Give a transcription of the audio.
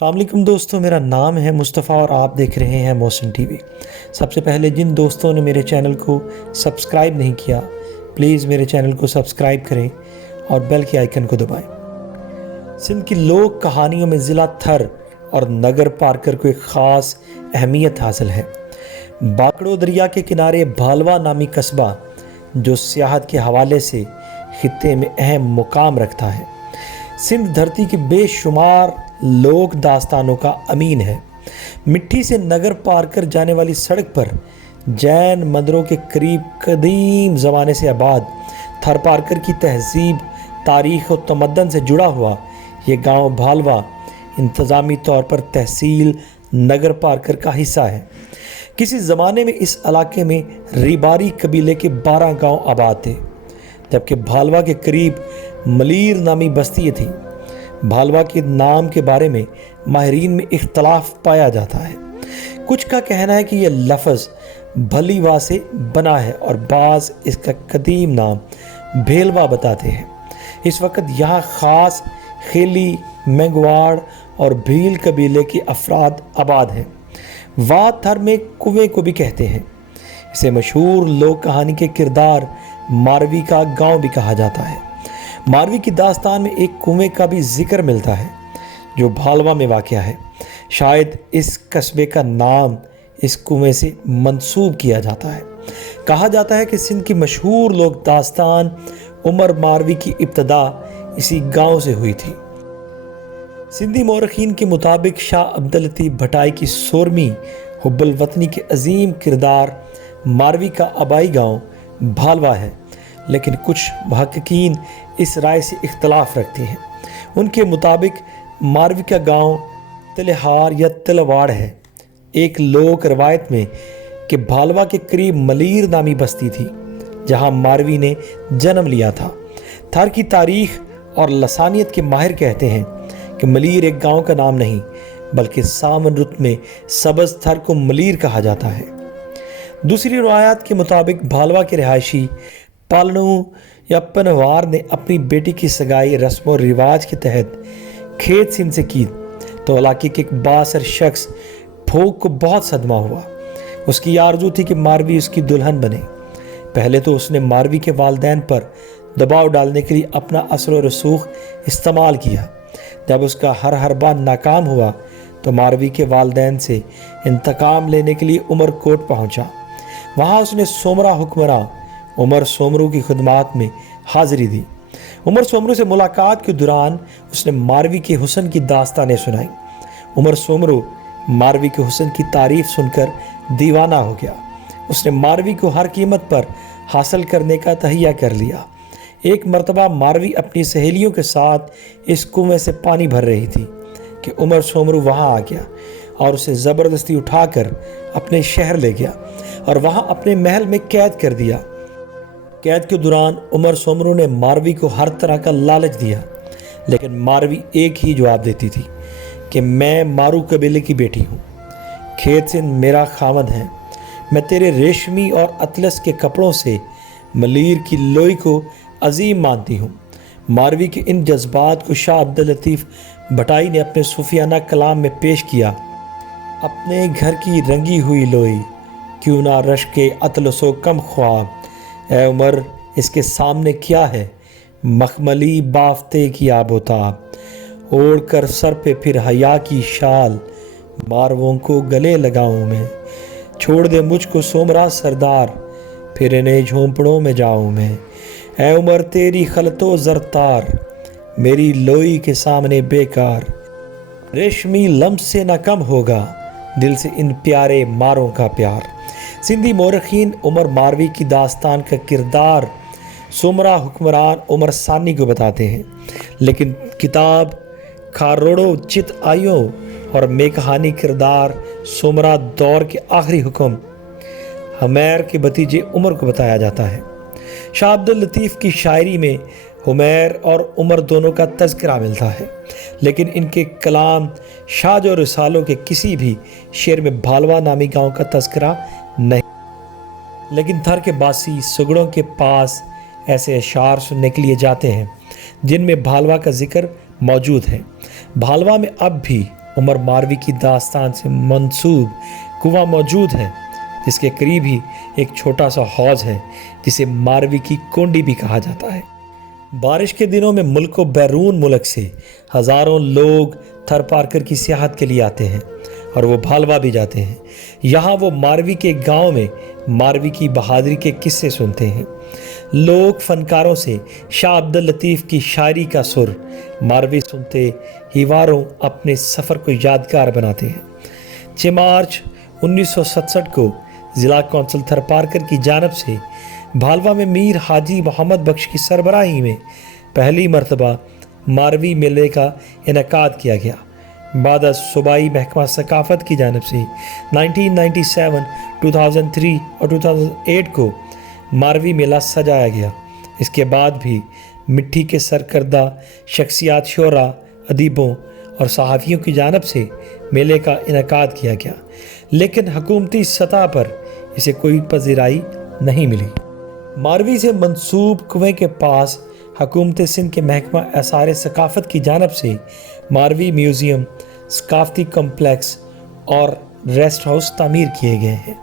السلام علیکم دوستوں، میرا نام ہے مصطفیٰ اور آپ دیکھ رہے ہیں محسن ٹی وی۔ سب سے پہلے جن دوستوں نے میرے چینل کو سبسکرائب نہیں کیا، پلیز میرے چینل کو سبسکرائب کریں اور بیل کے آئیکن کو دبائیں۔ سندھ کی لوک کہانیوں میں ضلع تھر اور نگر پارکر کو ایک خاص اہمیت حاصل ہے۔ باکڑو دریا کے کنارے بھالوا نامی قصبہ جو سیاحت کے حوالے سے خطے میں اہم مقام رکھتا ہے، سندھ دھرتی کے بے شمار لوک داستانوں کا امین ہے۔ مٹی سے نگر پار کر جانے والی سڑک پر جین مندروں کے قریب قدیم زمانے سے آباد تھر پارکر کی تہذیب، تاریخ و تمدن سے جڑا ہوا یہ گاؤں بھالوا انتظامی طور پر تحصیل نگر پارکر کا حصہ ہے۔ کسی زمانے میں اس علاقے میں ریباری قبیلے کے 12 گاؤں آباد تھے، جبکہ بھالوا کے قریب ملیر نامی بستی تھی۔ بھالوا کے نام کے بارے میں ماہرین میں اختلاف پایا جاتا ہے۔ کچھ کا کہنا ہے کہ یہ لفظ بھلیوا سے بنا ہے اور بعض اس کا قدیم نام بھیلوا بتاتے ہیں۔ اس وقت یہاں خاص خیلی، مینگواڑ اور بھیل قبیلے کے افراد آباد ہیں۔ واد تھر میں کنویں کو بھی کہتے ہیں۔ اسے مشہور لوک کہانی کے کردار ماروی کا گاؤں بھی کہا جاتا ہے۔ ماروی کی داستان میں ایک کنویں کا بھی ذکر ملتا ہے جو بھالوا میں واقع ہے۔ شاید اس قصبے کا نام اس کنویں سے منسوب کیا جاتا ہے۔ کہا جاتا ہے کہ سندھ کی مشہور لوک داستان عمر ماروی کی ابتدا اسی گاؤں سے ہوئی تھی۔ سندھی مورخین کے مطابق شاہ عبداللطیف بھٹائی کی 16ویں حب الوطنی کے عظیم کردار ماروی کا آبائی گاؤں بھالوا ہے، لیکن کچھ محققین اس رائے سے اختلاف رکھتے ہیں۔ ان کے مطابق ماروی کا گاؤں تلہار یا تلواڑ ہے۔ ایک لوک روایت میں کہ بھالوا کے قریب ملیر نامی بستی تھی جہاں ماروی نے جنم لیا تھا۔ تھر کی تاریخ اور لسانیت کے ماہر کہتے ہیں کہ ملیر ایک گاؤں کا نام نہیں بلکہ سامن رت میں سبز تھر کو ملیر کہا جاتا ہے۔ دوسری روایات کے مطابق بھالوا کے رہائشی پالنو یا پنوار نے اپنی بیٹی کی سگائی رسم و رواج کے تحت کھیت سندھ سے کی تو علاقے کے ایک بااثر شخص پھوک کو بہت صدمہ ہوا۔ اس کی آرزو تھی کہ ماروی اس کی دلہن بنے۔ پہلے تو اس نے ماروی کے والدین پر دباؤ ڈالنے کے لیے اپنا اثر و رسوخ استعمال کیا۔ جب اس کا ہر حربہ ناکام ہوا تو ماروی کے والدین سے انتقام لینے کے لیے عمر کوٹ پہنچا۔ وہاں اس نے سومرا حکمراں عمر سومرو کی خدمات میں حاضری دی۔ عمر سومرو سے ملاقات کے دوران اس نے ماروی کے حسن کی داستانیں سنائیں۔ عمر سومرو ماروی کے حسن کی تعریف سن کر دیوانہ ہو گیا۔ اس نے ماروی کو ہر قیمت پر حاصل کرنے کا تہیہ کر لیا۔ ایک مرتبہ ماروی اپنی سہیلیوں کے ساتھ اس کنویں سے پانی بھر رہی تھی کہ عمر سومرو وہاں آ گیا اور اسے زبردستی اٹھا کر اپنے شہر لے گیا اور وہاں اپنے محل میں قید کر دیا۔ قید کے دوران عمر سومرو نے ماروی کو ہر طرح کا لالچ دیا، لیکن ماروی ایک ہی جواب دیتی تھی کہ میں مارو قبیلے کی بیٹی ہوں، کھیت سندھ میرا خاوند ہے، میں تیرے ریشمی اور اطلس کے کپڑوں سے ملیر کی لوئی کو عظیم مانتی ہوں۔ ماروی کے ان جذبات کو شاہ عبداللطیف بھٹائی نے اپنے صوفیانہ کلام میں پیش کیا۔ اپنے گھر کی رنگی ہوئی لوئی کیوں نہ رشک اطلس و کم خواب، اے عمر اس کے سامنے کیا ہے مخملی بافتے کی آب و تاب، اوڑھ کر سر پہ پھر حیا کی شال، مارووں کو گلے لگاؤں میں، چھوڑ دے مجھ کو سومرا سردار، پھر انہیں جھونپڑوں میں جاؤں میں، اے عمر تیری خلط و زرتار، میری لوئی کے سامنے بیکار، ریشمی لمس سے نہ کم ہوگا دل سے ان پیارے ماروں کا پیار۔ سندھی مورخین عمر ماروی کی داستان کا کردار سومرا حکمران عمر ثانی کو بتاتے ہیں، لیکن کتاب کھاروڑو چت آئیوں اور میں کہانی کردار سومرا دور کے آخری حکم ہمیر کے بھتیجے عمر کو بتایا جاتا ہے۔ شاہ عبداللطیف کی شاعری میں ہمیر اور عمر دونوں کا تذکرہ ملتا ہے، لیکن ان کے کلام شاج و رسالوں کے کسی بھی شعر میں بھالوا نامی گاؤں کا تذکرہ نہیں۔ لیکن تھر کے باسی سگڑوں کے پاس ایسے اشعار سننے کے لیے جاتے ہیں جن میں بھالوا کا ذکر موجود ہے۔ بھالوا میں اب بھی عمر ماروی کی داستان سے منسوب کنواں موجود ہے، جس کے قریب ہی ایک چھوٹا سا حوض ہے جسے ماروی کی کنڈی بھی کہا جاتا ہے۔ بارش کے دنوں میں ملک و بیرون ملک سے ہزاروں لوگ تھر پارکر کی سیاحت کے لیے آتے ہیں اور وہ بھالوا بھی جاتے ہیں۔ یہاں وہ ماروی کے گاؤں میں ماروی کی بہادری کے قصے سنتے ہیں۔ لوگ فنکاروں سے شاہ عبد اللطیف کی شاعری کا سر ماروی سنتے ہی واروں اپنے سفر کو یادگار بناتے ہیں۔ 6 مارچ 1967 کو ضلع کونسل تھر پارکر کی جانب سے بھالوا میں میر حاجی محمد بخش کی سربراہی میں پہلی مرتبہ ماروی میلے کا انعقاد کیا گیا۔ بعد از صوبائی محکمہ ثقافت کی جانب سے 1997، 2003 اور 2008 کو ماروی میلہ سجایا گیا۔ اس کے بعد بھی مٹی کے سرکردہ شخصیات، شعراء، ادیبوں اور صحافیوں کی جانب سے میلے کا انعقاد کیا گیا، لیکن حکومتی سطح پر اسے کوئی پذیرائی نہیں ملی۔ ماروی سے منسوب کنویں کے پاس حکومت سندھ کے محکمہ آثار ثقافت کی جانب سے ماروی میوزیم، ثقافتی کمپلیکس اور ریسٹ ہاؤس تعمیر کیے گئے ہیں۔